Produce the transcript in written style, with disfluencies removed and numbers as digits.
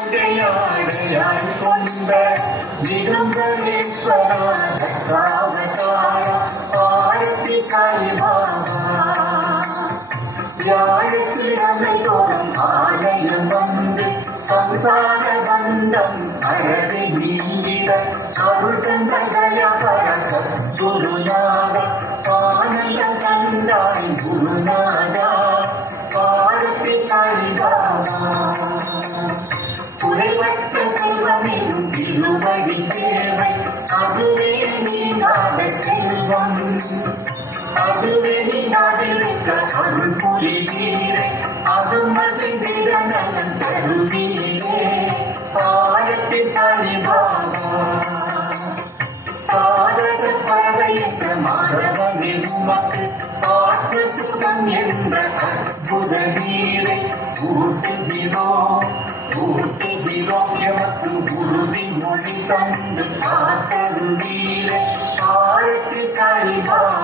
உடையாடையாய் கொண்ட திகம்பரேஸ்வரா சக்கராவதாரா ஆரத்தி சாய்பாபா வியாழக்கிழமை தோறும் ஆலயம் வந்து சம்சார பந்தம் அறவை நீங்கிட அருள் தந்த தயாபர சத்குருநாதா ஆனந்தம் தந்தாய் குருநாதா ஆரத்தி சாய்பாபா குறைவற்ற செல்வமின் திருவடி சேவை அதுவே நீங்காத செல்வம் அதுவே நீங்காதிருக்க அருள் புரிவீரே அது மகிழ்ந்திட நலன் தருவீரே ஆரத்தி சாய்பாபா சாதக பறவை என்ற மாதவனே உமக்கு ஆத்ம சுகம் என்ற அற்புத நீரை ஊட்டுகிறோம் எமக்கு உறுதி மொழி தந்து காத்தருளீரே ஆரத்தி சாய்பாபா